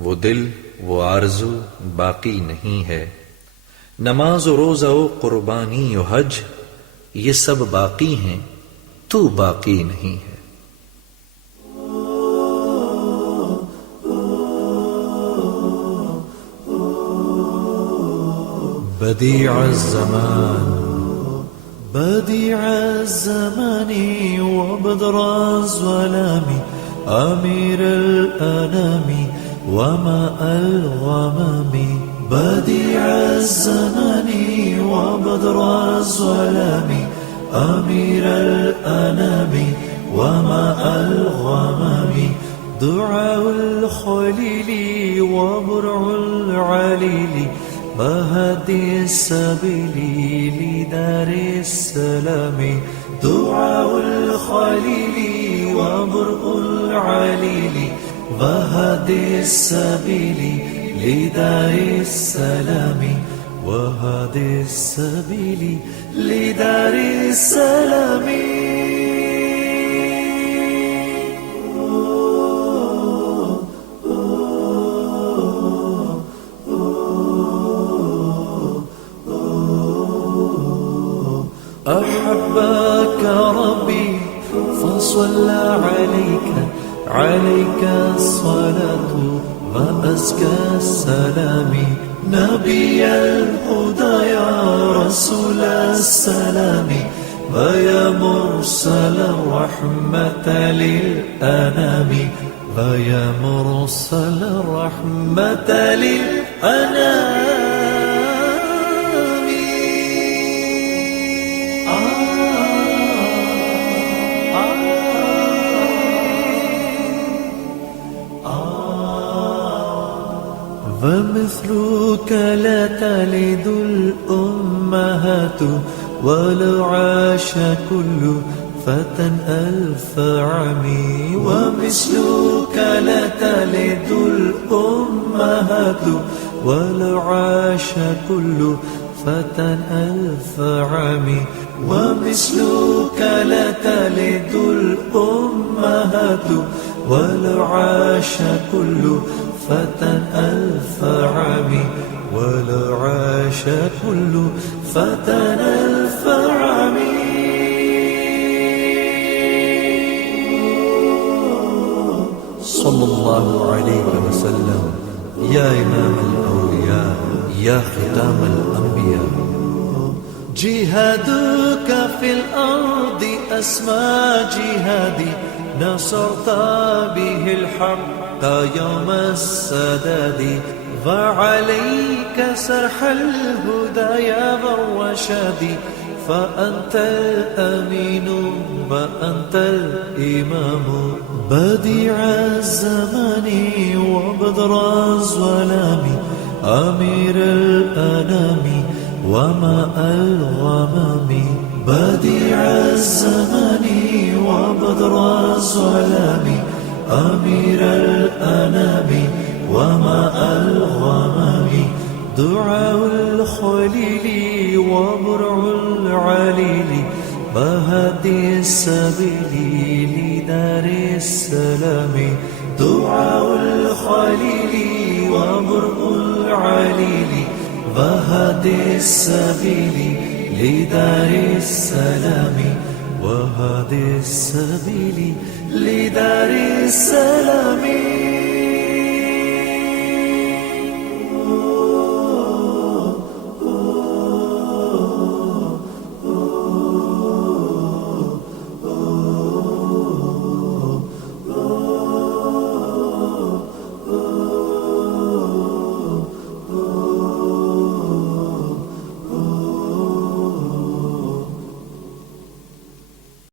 वो दिल वो आरज़ू बाकी नहीं है। नमाज व रोज़ा व कुर्बानी व हज ये सब बाकी हैं, तू बाकी नहीं है। بديع الزمان بديع الزمان وبدر الظلام أمير الأنام وماء الغمام. بديع الزمان وبدر الظلام أمير الأنام وماء الغمام. دعاء الخليل وبرع العليل بهدي السبيل لدار السلام. دعاء الخليل وبرء العليل وهدي السبيل لدار السلام. وهدي السبيل لدار السلام. أحبك ربي فصلى عليك الصلاة وأزكى السلام. نبي الهدى يا رسول السلام ويا مرسل الرحمة للأنام. ويا مرسل الرحمة للأنام. ومثلك لا تلد الأمهات ولو عاش كل فتى ألف عام. ومثلك لا تلد الأمهات ولو عاش كل فتى ألف عام. ومثلك لا تلد الأمهات ولو عاش كل فتى ألف عام. ولو عاش كل فتى ألف عام. صلى الله عليه وسلم يا إمام الأولياء يا ختام الأنبياء. جهادك في الأرض أسمى جهادي نصرت به الحق يوم السداد. وعليك سرح الهدى يا ذا الرشاد. فأنت الأمين وأنت الإمام. بديع الزمان وبدر الظلام أمير الأنام وماء الغمام. بديع الزمان وبدر الظلام أمير الأنام وماء الغمام. دعاء الخليل وبرع العليل بهدي السبيل لدار السلام. دعاء الخليل وبرع العليل وهدي السبيل لدار السلام. وهدي السبيل لدار السلام.